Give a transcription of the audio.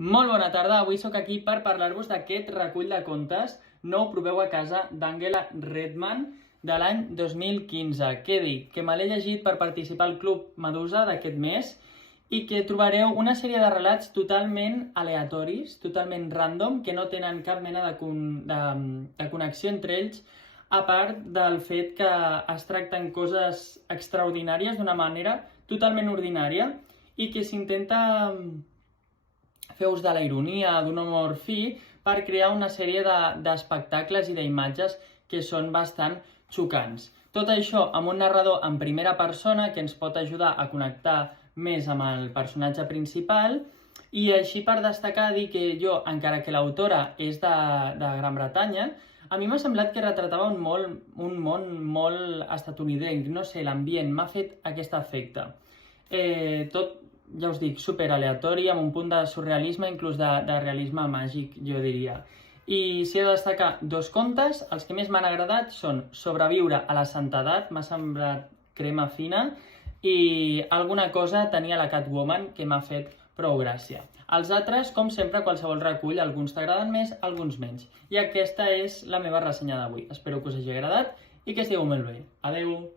Molt bona tarda, avui sóc aquí per parlar-vos d'aquest recull de contes No ho proveu a casa d'Angela Redman de l'any 2015. Què dic? Que me l'he llegit per participar al Club Medusa d'aquest mes i que trobareu una sèrie de relats totalment aleatoris, totalment random, que no tenen cap mena de connexió entre ells, a part del fet que es tracten coses extraordinàries d'una manera totalment ordinària i que s'intenta fer ús de la ironia, d'un humor fi, per crear una sèrie d'espectacles i d'imatges que són bastant xocants. Tot això amb un narrador en primera persona que ens pot ajudar a connectar més amb el personatge principal i així per destacar dir que jo, encara que l'autora és de Gran Bretanya, a mi m'ha semblat que retratava un món molt estatunidenc, no sé, l'ambient m'ha fet aquest efecte. Tot, ja us dic, super aleatori, amb un punt de surrealisme, inclús de realisme màgic, jo diria. I si he de destacar dos contes, els que més m'han agradat són Sobreviure a la santedat, m'ha semblat crema fina, i alguna cosa tenia la Catwoman que m'ha fet prou gràcia. Els altres, com sempre, qualsevol recull, alguns t'agraden més, alguns menys. I aquesta és la meva ressenya d'avui. Espero que us hagi agradat i que estigueu molt bé. Adeu!